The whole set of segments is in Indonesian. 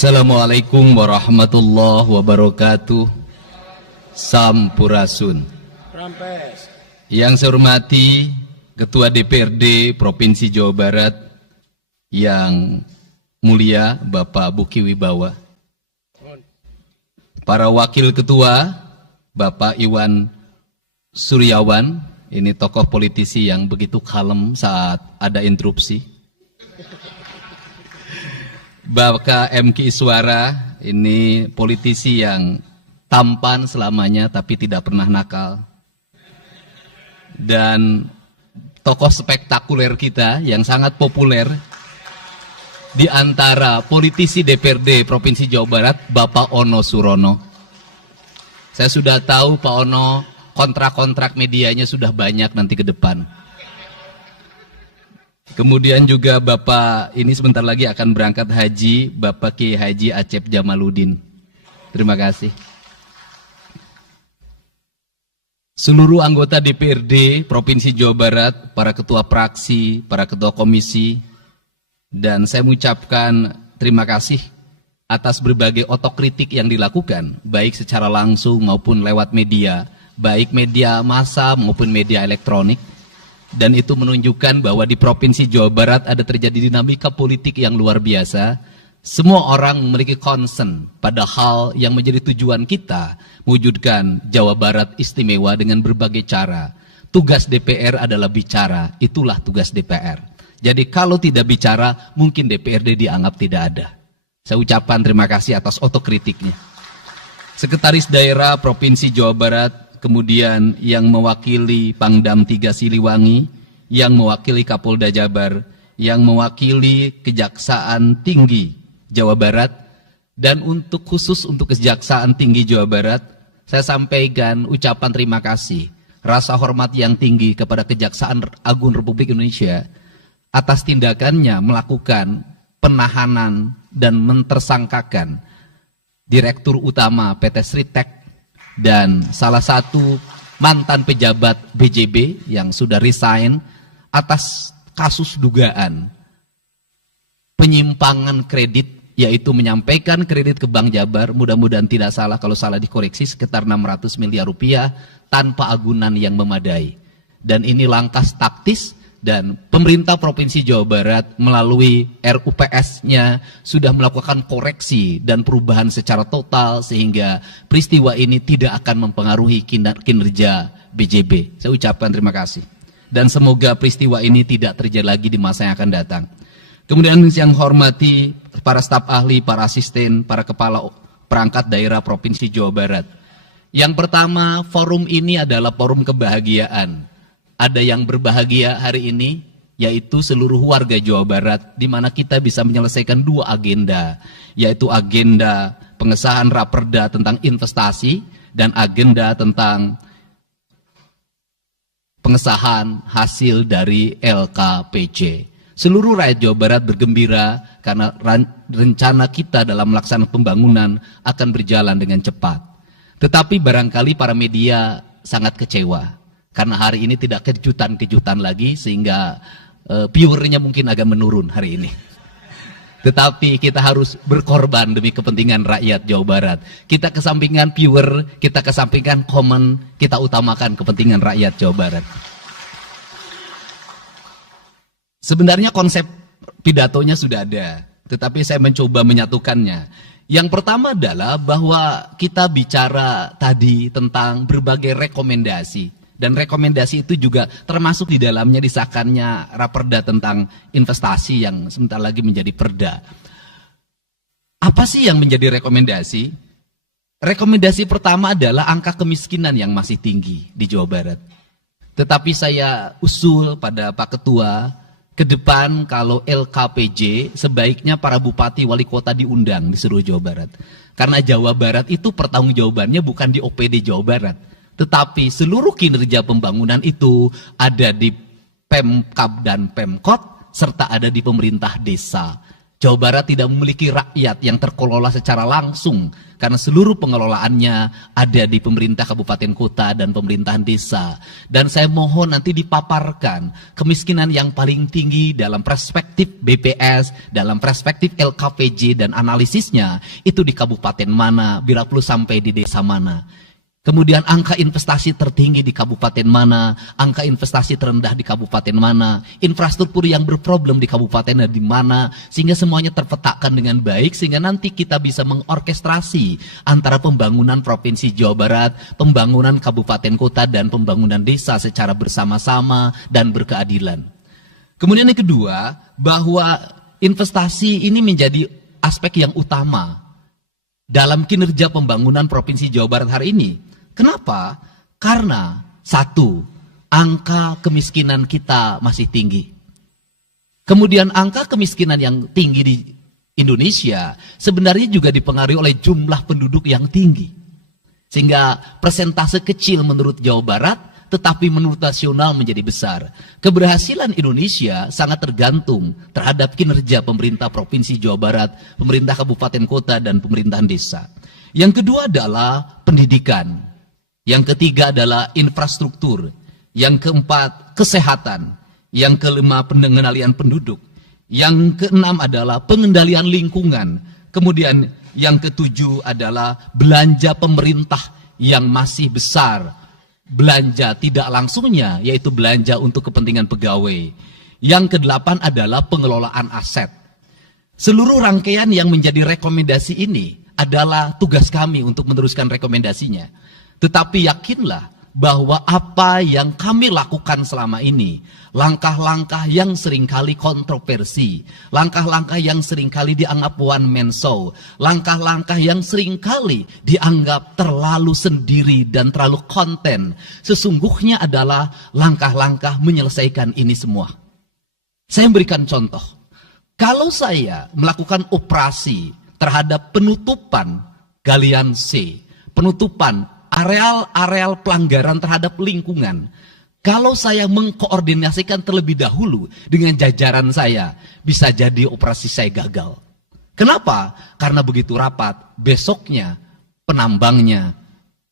Assalamualaikum warahmatullahi wabarakatuh. Sampurasun. Rampes. Yang saya hormati Ketua DPRD Provinsi Jawa Barat yang mulia Bapak Buki Wibawa, para wakil ketua Bapak Iwan Suryawan, ini tokoh politisi yang begitu kalem saat ada interupsi. Bapak MK Iswara, ini politisi yang tampan selamanya tapi tidak pernah nakal. Dan tokoh spektakuler kita yang sangat populer di antara politisi DPRD Provinsi Jawa Barat, Bapak Ono Surono. Saya sudah tahu Pak Ono kontrak-kontrak medianya sudah banyak nanti ke depan. Kemudian juga Bapak ini sebentar lagi akan berangkat haji, Bapak Kiai Haji Acep Jamaluddin. Terima kasih. Seluruh anggota DPRD Provinsi Jawa Barat, para ketua praksi, para ketua komisi, dan saya mengucapkan terima kasih atas berbagai otokritik yang dilakukan, baik secara langsung maupun lewat media, baik media massa maupun media elektronik. Dan itu menunjukkan bahwa di Provinsi Jawa Barat ada terjadi dinamika politik yang luar biasa. Semua orang memiliki concern pada hal yang menjadi tujuan kita, mewujudkan Jawa Barat istimewa dengan berbagai cara. Tugas DPR adalah bicara, itulah tugas DPR. Jadi kalau tidak bicara, mungkin DPRD dianggap tidak ada. Saya ucapkan terima kasih atas otokritiknya. Sekretaris Daerah Provinsi Jawa Barat, kemudian yang mewakili Pangdam 3 Siliwangi, yang mewakili Kapolda Jabar, yang mewakili Kejaksaan Tinggi Jawa Barat, dan untuk khusus untuk Kejaksaan Tinggi Jawa Barat, saya sampaikan ucapan terima kasih, rasa hormat yang tinggi kepada Kejaksaan Agung Republik Indonesia atas tindakannya melakukan penahanan dan mentersangkakan Direktur Utama PT Sritek dan salah satu mantan pejabat BJB yang sudah resign atas kasus dugaan penyimpangan kredit, yaitu menyampaikan kredit ke Bank Jabar, mudah-mudahan tidak salah, kalau salah dikoreksi, sekitar 600 miliar rupiah tanpa agunan yang memadai. Dan ini langkah taktis, dan pemerintah Provinsi Jawa Barat melalui RUPS-nya sudah melakukan koreksi dan perubahan secara total sehingga peristiwa ini tidak akan mempengaruhi kinerja BJB. Saya ucapkan terima kasih. Dan semoga peristiwa ini tidak terjadi lagi di masa yang akan datang. Kemudian yang hormati para staf ahli, para asisten, para kepala perangkat daerah Provinsi Jawa Barat. Yang pertama, forum ini adalah forum kebahagiaan. Ada yang berbahagia hari ini, yaitu seluruh warga Jawa Barat, di mana kita bisa menyelesaikan dua agenda, yaitu agenda pengesahan Raperda tentang investasi dan agenda tentang pengesahan hasil dari LKPJ. Seluruh rakyat Jawa Barat bergembira karena rencana kita dalam melaksanakan pembangunan akan berjalan dengan cepat. Tetapi barangkali para media sangat kecewa. Karena hari ini tidak kejutan-kejutan lagi sehingga viewernya mungkin agak menurun hari ini. Tetapi kita harus berkorban demi kepentingan rakyat Jawa Barat. Kita kesampingkan viewer, kita kesampingkan komen, kita utamakan kepentingan rakyat Jawa Barat. Sebenarnya konsep pidatonya sudah ada, tetapi saya mencoba menyatukannya. Yang pertama adalah bahwa kita bicara tadi tentang berbagai rekomendasi. Dan rekomendasi itu juga termasuk di dalamnya disahkannya Raperda tentang investasi yang sebentar lagi menjadi perda. Apa sih yang menjadi rekomendasi? Rekomendasi pertama adalah angka kemiskinan yang masih tinggi di Jawa Barat. Tetapi saya usul pada Pak Ketua, ke depan kalau LKPJ sebaiknya para bupati wali kota diundang di seluruh Jawa Barat. Karena Jawa Barat itu pertanggungjawabannya bukan di OPD Jawa Barat. Tetapi seluruh kinerja pembangunan itu ada di Pemkab dan Pemkot, serta ada di pemerintah desa. Jawa Barat tidak memiliki rakyat yang terkelola secara langsung karena seluruh pengelolaannya ada di pemerintah kabupaten kota dan pemerintahan desa. Dan saya mohon nanti dipaparkan kemiskinan yang paling tinggi dalam perspektif BPS, dalam perspektif LKPJ dan analisisnya itu di kabupaten mana, bila perlu sampai di desa mana. Kemudian angka investasi tertinggi di kabupaten mana, angka investasi terendah di kabupaten mana, infrastruktur yang berproblem di kabupaten di mana, sehingga semuanya terpetakan dengan baik, sehingga nanti kita bisa mengorkestrasi antara pembangunan Provinsi Jawa Barat, pembangunan kabupaten kota, dan pembangunan desa secara bersama-sama dan berkeadilan. Kemudian yang kedua, bahwa investasi ini menjadi aspek yang utama dalam kinerja pembangunan Provinsi Jawa Barat hari ini. Kenapa? Karena satu, angka kemiskinan kita masih tinggi. Kemudian angka kemiskinan yang tinggi di Indonesia sebenarnya juga dipengaruhi oleh jumlah penduduk yang tinggi. Sehingga persentase kecil menurut Jawa Barat, tetapi menurut nasional menjadi besar. Keberhasilan Indonesia sangat tergantung terhadap kinerja pemerintah Provinsi Jawa Barat, pemerintah kabupaten kota, dan pemerintahan desa. Yang kedua adalah pendidikan. Yang ketiga adalah infrastruktur. Yang keempat, kesehatan. Yang kelima, pengendalian penduduk. Yang keenam adalah pengendalian lingkungan. Kemudian yang ketujuh adalah belanja pemerintah yang masih besar. Belanja tidak langsungnya, yaitu belanja untuk kepentingan pegawai. Yang kedelapan adalah pengelolaan aset. Seluruh rangkaian yang menjadi rekomendasi ini adalah tugas kami untuk meneruskan rekomendasinya. Tetapi yakinlah bahwa apa yang kami lakukan selama ini, langkah-langkah yang seringkali kontroversi, langkah-langkah yang seringkali dianggap one man show, langkah-langkah yang seringkali dianggap terlalu sendiri dan terlalu konten, sesungguhnya adalah langkah-langkah menyelesaikan ini semua. Saya memberikan contoh. Kalau saya melakukan operasi terhadap penutupan galian C, penutupan areal-areal pelanggaran terhadap lingkungan, kalau saya mengkoordinasikan terlebih dahulu dengan jajaran saya, bisa jadi operasi saya gagal. Kenapa? Karena begitu rapat, besoknya penambangnya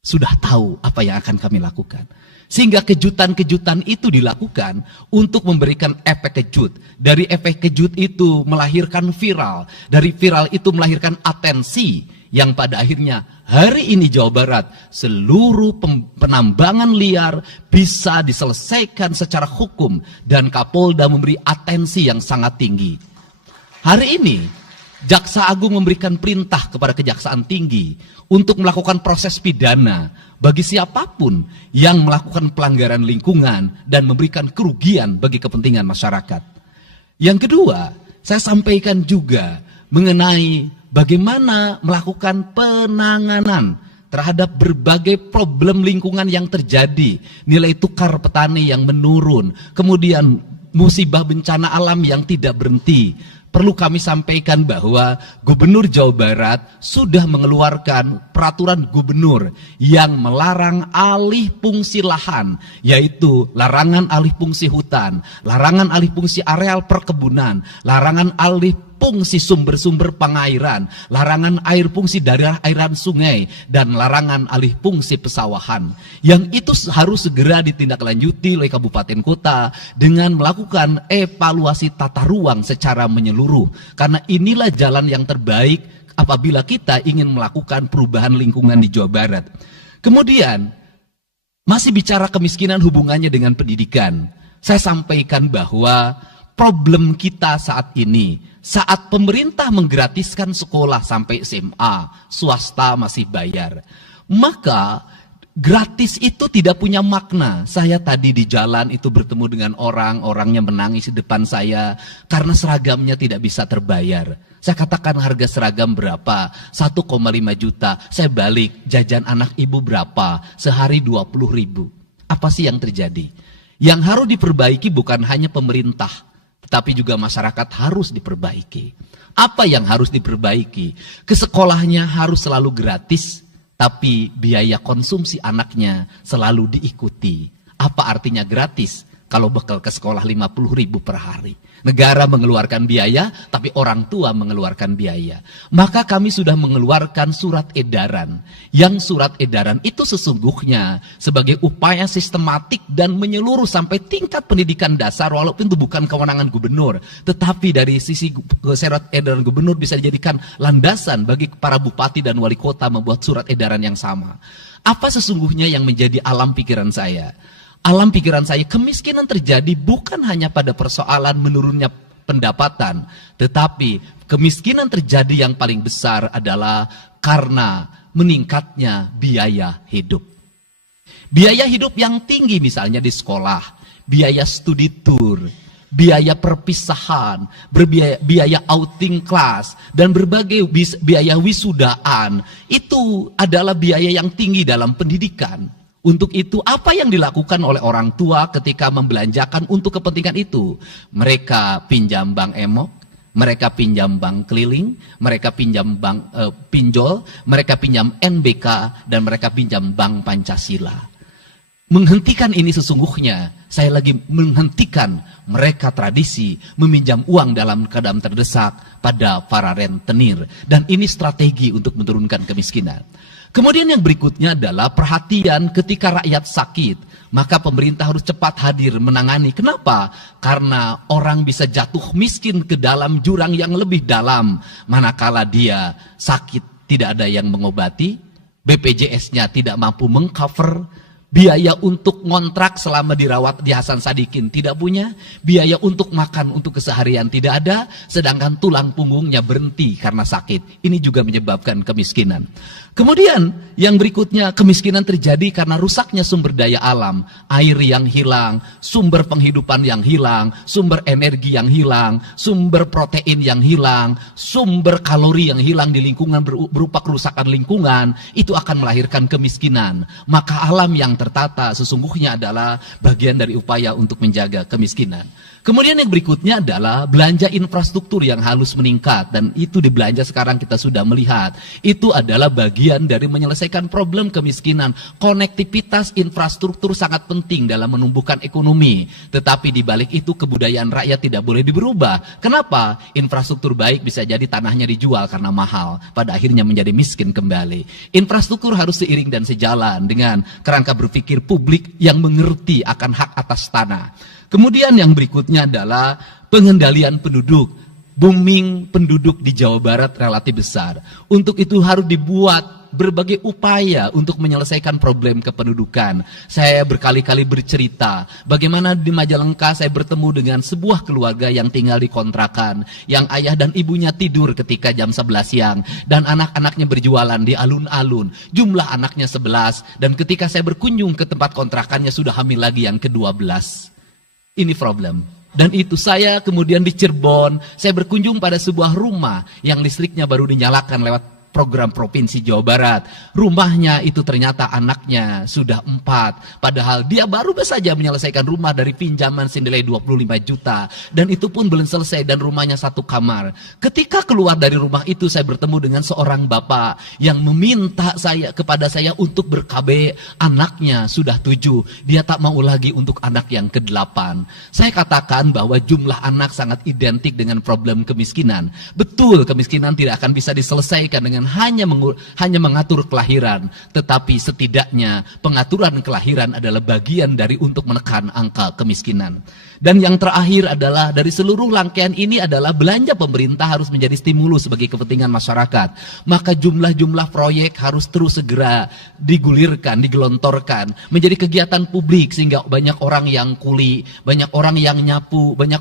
sudah tahu apa yang akan kami lakukan. Sehingga kejutan-kejutan itu dilakukan untuk memberikan efek kejut. Dari efek kejut itu melahirkan viral. Dari viral itu melahirkan atensi. Yang pada akhirnya hari ini Jawa Barat seluruh penambangan liar bisa diselesaikan secara hukum dan Kapolda memberi atensi yang sangat tinggi. Hari ini Jaksa Agung memberikan perintah kepada Kejaksaan Tinggi untuk melakukan proses pidana bagi siapapun yang melakukan pelanggaran lingkungan dan memberikan kerugian bagi kepentingan masyarakat. Yang kedua, saya sampaikan juga mengenai bagaimana melakukan penanganan terhadap berbagai problem lingkungan yang terjadi. Nilai tukar petani yang menurun, kemudian musibah bencana alam yang tidak berhenti. Perlu kami sampaikan bahwa Gubernur Jawa Barat sudah mengeluarkan peraturan gubernur yang melarang alih fungsi lahan, yaitu larangan alih fungsi hutan, larangan alih fungsi areal perkebunan, larangan alih fungsi sumber-sumber pengairan, larangan air fungsi daerah airan sungai, dan larangan alih fungsi pesawahan. Yang itu harus segera ditindaklanjuti oleh kabupaten kota dengan melakukan evaluasi tata ruang secara menyeluruh. Karena inilah jalan yang terbaik apabila kita ingin melakukan perubahan lingkungan di Jawa Barat. Kemudian, masih bicara kemiskinan hubungannya dengan pendidikan. Saya sampaikan bahwa problem kita saat ini, saat pemerintah menggratiskan sekolah sampai SMA, swasta masih bayar, maka gratis itu tidak punya makna. Saya tadi di jalan itu bertemu dengan orang-orang yang menangis di depan saya karena seragamnya tidak bisa terbayar. Saya katakan harga seragam berapa? 1,5 juta. Saya balik, jajan anak ibu berapa? Sehari 20.000. Apa sih yang terjadi? Yang harus diperbaiki bukan hanya pemerintah, tapi juga masyarakat harus diperbaiki. Apa yang harus diperbaiki? Ke sekolahnya harus selalu gratis, tapi biaya konsumsi anaknya selalu diikuti. Apa artinya gratis? Kalau bekal ke sekolah 50.000 per hari. Negara mengeluarkan biaya, tapi orang tua mengeluarkan biaya. Maka kami sudah mengeluarkan surat edaran. Yang surat edaran itu sesungguhnya sebagai upaya sistematik dan menyeluruh sampai tingkat pendidikan dasar, walaupun itu bukan kewenangan gubernur. Tetapi dari sisi surat edaran gubernur bisa dijadikan landasan bagi para bupati dan wali kota membuat surat edaran yang sama. Apa sesungguhnya yang menjadi alam pikiran saya? Alam pikiran saya, kemiskinan terjadi bukan hanya pada persoalan menurunnya pendapatan, tetapi kemiskinan terjadi yang paling besar adalah karena meningkatnya biaya hidup. Biaya hidup yang tinggi misalnya di sekolah, biaya studi tour, biaya perpisahan, biaya outing kelas, dan berbagai biaya wisudaan, itu adalah biaya yang tinggi dalam pendidikan. Untuk itu, apa yang dilakukan oleh orang tua ketika membelanjakan untuk kepentingan itu? Mereka pinjam bank emok, mereka pinjam bank keliling, mereka pinjam bank pinjol, mereka pinjam NBK, dan mereka pinjam bank Pancasila. Menghentikan ini sesungguhnya, saya lagi menghentikan mereka tradisi meminjam uang dalam keadaan terdesak pada para rentenir. Dan ini strategi untuk menurunkan kemiskinan. Kemudian yang berikutnya adalah perhatian ketika rakyat sakit. Maka pemerintah harus cepat hadir menangani. Kenapa? Karena orang bisa jatuh miskin ke dalam jurang yang lebih dalam. Manakala dia sakit tidak ada yang mengobati, BPJS-nya tidak mampu mengcover, biaya untuk ngontrak selama dirawat di Hasan Sadikin tidak punya, biaya untuk makan untuk keseharian tidak ada, sedangkan tulang punggungnya berhenti karena sakit. Ini juga menyebabkan kemiskinan. Kemudian yang berikutnya, kemiskinan terjadi karena rusaknya sumber daya alam, air yang hilang, sumber penghidupan yang hilang, sumber energi yang hilang, sumber protein yang hilang, sumber kalori yang hilang di lingkungan berupa kerusakan lingkungan, itu akan melahirkan kemiskinan. Maka alam yang tertata sesungguhnya adalah bagian dari upaya untuk menjaga kemiskinan. Kemudian yang berikutnya adalah belanja infrastruktur yang harus meningkat, dan itu di belanja sekarang kita sudah melihat. Itu adalah bagian dari menyelesaikan problem kemiskinan. Konektivitas infrastruktur sangat penting dalam menumbuhkan ekonomi, tetapi di balik itu kebudayaan rakyat tidak boleh diberubah. Kenapa? Infrastruktur baik bisa jadi tanahnya dijual karena mahal, pada akhirnya menjadi miskin kembali. Infrastruktur harus seiring dan sejalan dengan kerangka berpikir publik yang mengerti akan hak atas tanah. Kemudian yang berikutnya adalah pengendalian penduduk. Booming penduduk di Jawa Barat relatif besar. Untuk itu harus dibuat berbagai upaya untuk menyelesaikan problem kependudukan. Saya berkali-kali bercerita bagaimana di Majalengka saya bertemu dengan sebuah keluarga yang tinggal di kontrakan, yang ayah dan ibunya tidur ketika jam 11 siang, dan anak-anaknya berjualan di alun-alun. Jumlah anaknya 11, dan ketika saya berkunjung ke tempat kontrakannya sudah hamil lagi yang ke-12. Ini problem. Dan itu saya kemudian di Cirebon, saya berkunjung pada sebuah rumah yang listriknya baru dinyalakan lewat program Provinsi Jawa Barat. Rumahnya itu ternyata anaknya sudah 4. Padahal dia baru saja menyelesaikan rumah dari pinjaman senilai 25 juta. Dan itu pun belum selesai, dan rumahnya 1 kamar. Ketika keluar dari rumah itu, saya bertemu dengan seorang bapak yang meminta kepada saya untuk ber-KB. Anaknya sudah 7. Dia tak mau lagi untuk anak yang ke-8. Saya katakan bahwa jumlah anak sangat identik dengan problem kemiskinan. Betul, kemiskinan tidak akan bisa diselesaikan dengan hanya mengatur kelahiran, tetapi setidaknya pengaturan kelahiran adalah bagian dari untuk menekan angka kemiskinan. Dan yang terakhir adalah dari seluruh rangkaian ini adalah belanja pemerintah harus menjadi stimulus bagi kepentingan masyarakat. Maka jumlah-jumlah proyek harus terus segera digulirkan, digelontorkan menjadi kegiatan publik, sehingga banyak orang yang kuli, banyak orang yang nyapu, banyak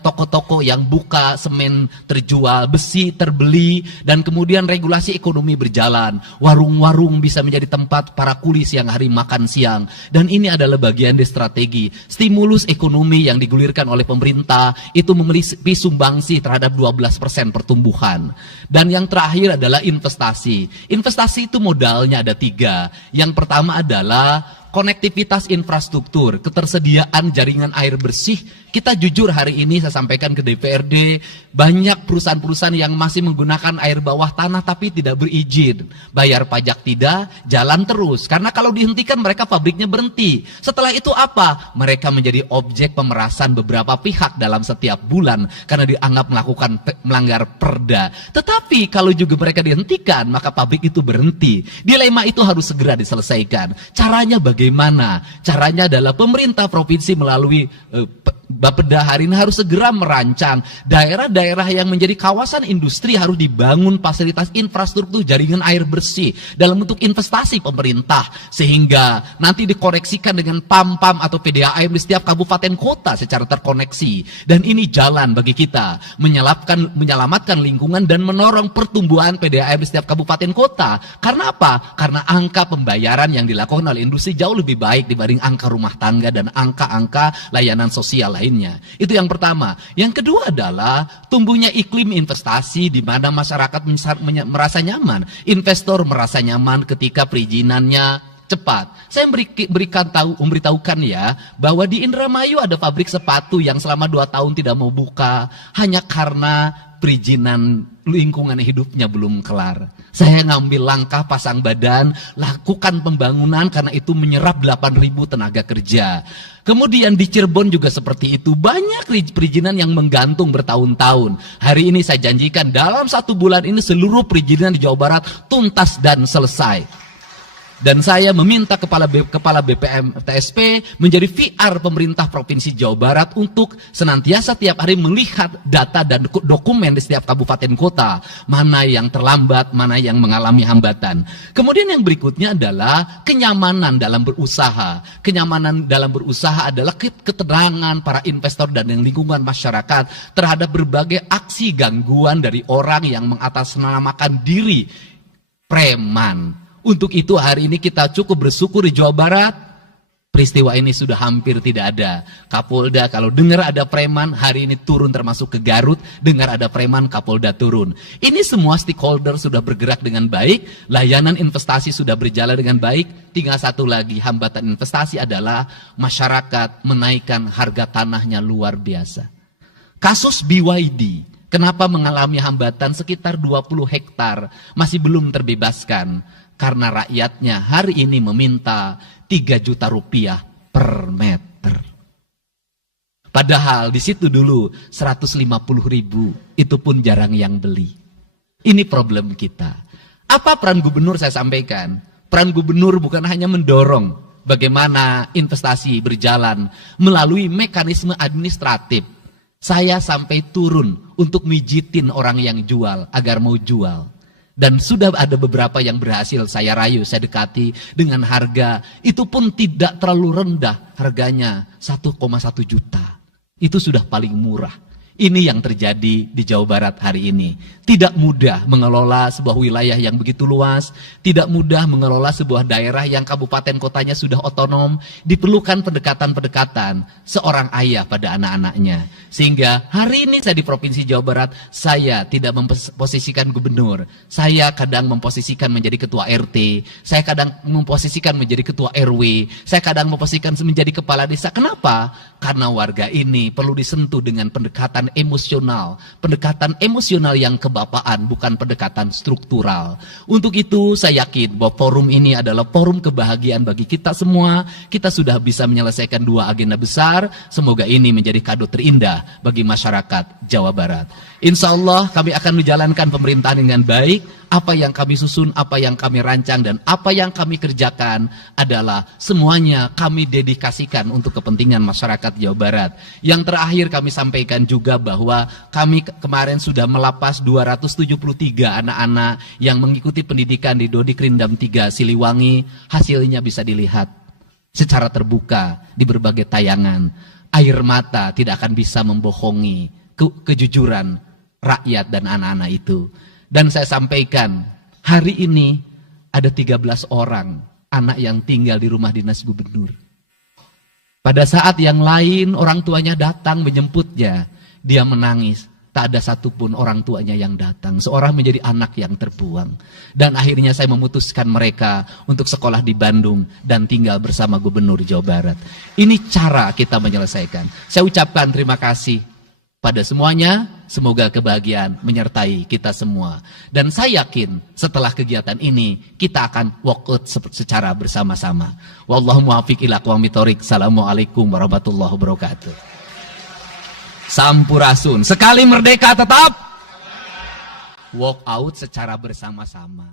toko-toko yang buka, semen terjual, besi terbeli, dan kemudian regulasi ekonomi berjalan. Warung-warung bisa menjadi tempat para kuli siang hari makan siang. Dan ini adalah bagian dari strategi stimulus ekonomi yang digulirkan oleh pemerintah, itu memiliki sumbangsi terhadap 12% pertumbuhan. Dan yang terakhir adalah investasi. Investasi itu modalnya ada 3. Yang pertama adalah konektivitas infrastruktur, ketersediaan jaringan air bersih Kita jujur hari ini saya sampaikan ke DPRD, banyak perusahaan-perusahaan yang masih menggunakan air bawah tanah tapi tidak berizin. Bayar pajak tidak, jalan terus. Karena kalau dihentikan mereka pabriknya berhenti. Setelah itu apa? Mereka menjadi objek pemerasan beberapa pihak dalam setiap bulan karena dianggap melanggar perda. Tetapi kalau juga mereka dihentikan, maka pabrik itu berhenti. Dilema itu harus segera diselesaikan. Caranya bagaimana? Caranya adalah pemerintah provinsi melalui Bapeda hari ini harus segera merancang daerah-daerah yang menjadi kawasan industri harus dibangun fasilitas infrastruktur jaringan air bersih dalam bentuk investasi pemerintah sehingga nanti dikoneksikan dengan PAM-PAM atau PDAM di setiap kabupaten kota secara terkoneksi. Dan ini jalan bagi kita menyelamatkan lingkungan dan menorong pertumbuhan PDAM di setiap kabupaten kota. Karena apa? Karena angka pembayaran yang dilakukan oleh industri jauh lebih baik dibanding angka rumah tangga dan angka-angka layanan sosial lainnya. Itu yang pertama. Yang kedua adalah tumbuhnya iklim investasi di mana masyarakat merasa nyaman. Investor merasa nyaman ketika perizinannya cepat. Saya memberitahukan ya bahwa di Indramayu ada pabrik sepatu yang selama 2 tahun tidak mau buka hanya karena perizinan lingkungan hidupnya belum kelar. Saya ngambil langkah pasang badan, lakukan pembangunan karena itu menyerap 8.000 tenaga kerja. Kemudian di Cirebon juga seperti itu. Banyak perizinan yang menggantung bertahun-tahun. Hari ini saya janjikan dalam 1 bulan ini seluruh perizinan di Jawa Barat tuntas dan selesai. Dan saya meminta kepala BPM TSP menjadi VR pemerintah Provinsi Jawa Barat untuk senantiasa tiap hari melihat data dan dokumen di setiap kabupaten kota. Mana yang terlambat, mana yang mengalami hambatan. Kemudian yang berikutnya adalah kenyamanan dalam berusaha. Kenyamanan dalam berusaha adalah ketenangan para investor dan lingkungan masyarakat terhadap berbagai aksi gangguan dari orang yang mengatasnamakan diri preman. Untuk itu hari ini kita cukup bersyukur di Jawa Barat, peristiwa ini sudah hampir tidak ada. Kapolda kalau dengar ada preman, hari ini turun termasuk ke Garut, dengar ada preman, Kapolda turun. Ini semua stakeholder sudah bergerak dengan baik, layanan investasi sudah berjalan dengan baik, tinggal satu lagi hambatan investasi adalah masyarakat menaikkan harga tanahnya luar biasa. Kasus BYD, kenapa mengalami hambatan sekitar 20 hektar, masih belum terbebaskan? Karena rakyatnya hari ini meminta 3 juta rupiah per meter. Padahal di situ dulu 150.000, itu pun jarang yang beli. Ini problem kita. Apa peran gubernur saya sampaikan? Peran gubernur bukan hanya mendorong bagaimana investasi berjalan melalui mekanisme administratif. Saya sampai turun untuk mijitin orang yang jual agar mau jual. Dan sudah ada beberapa yang berhasil saya rayu, saya dekati dengan harga. Itu pun tidak terlalu rendah, harganya 1,1 juta. Itu sudah paling murah. Ini yang terjadi di Jawa Barat hari ini. Tidak mudah mengelola sebuah wilayah yang begitu luas. Tidak mudah mengelola sebuah daerah yang kabupaten kotanya sudah otonom. Diperlukan pendekatan-pendekatan seorang ayah pada anak-anaknya. Sehingga hari ini saya di Provinsi Jawa Barat, saya tidak memposisikan gubernur. Saya kadang memposisikan menjadi ketua RT. Saya kadang memposisikan menjadi ketua RW. Saya kadang memposisikan menjadi kepala desa. Kenapa? Karena warga ini perlu disentuh dengan pendekatan emosional. Pendekatan emosional yang kebapaan, bukan pendekatan struktural. Untuk itu saya yakin bahwa forum ini adalah forum kebahagiaan bagi kita semua. Kita sudah bisa menyelesaikan 2 agenda besar. Semoga ini menjadi kado terindah bagi masyarakat Jawa Barat. Insya Allah kami akan menjalankan pemerintahan dengan baik. Apa yang kami susun, apa yang kami rancang, dan apa yang kami kerjakan adalah semuanya kami dedikasikan untuk kepentingan masyarakat Jawa Barat. Yang terakhir kami sampaikan juga bahwa kami kemarin sudah melapas 273 anak-anak yang mengikuti pendidikan di Dodik Rindam 3 Siliwangi. Hasilnya bisa dilihat secara terbuka di berbagai tayangan. Air mata tidak akan bisa membohongi kejujuran rakyat dan anak-anak itu. Dan saya sampaikan, hari ini ada 13 orang anak yang tinggal di rumah dinas gubernur. Pada saat yang lain orang tuanya datang menjemputnya, dia menangis. Tak ada satupun orang tuanya yang datang. Seorang menjadi anak yang terbuang. Dan akhirnya saya memutuskan mereka untuk sekolah di Bandung dan tinggal bersama Gubernur Jawa Barat. Ini cara kita menyelesaikan. Saya ucapkan terima kasih pada semuanya. Semoga kebahagiaan menyertai kita semua. Dan saya yakin setelah kegiatan ini kita akan walk out secara bersama-sama. Wallahu muwaffiq ila aqwamit thoriq. Assalamualaikum warahmatullahi wabarakatuh. Sampurasun. Sekali merdeka tetap walk out secara bersama-sama.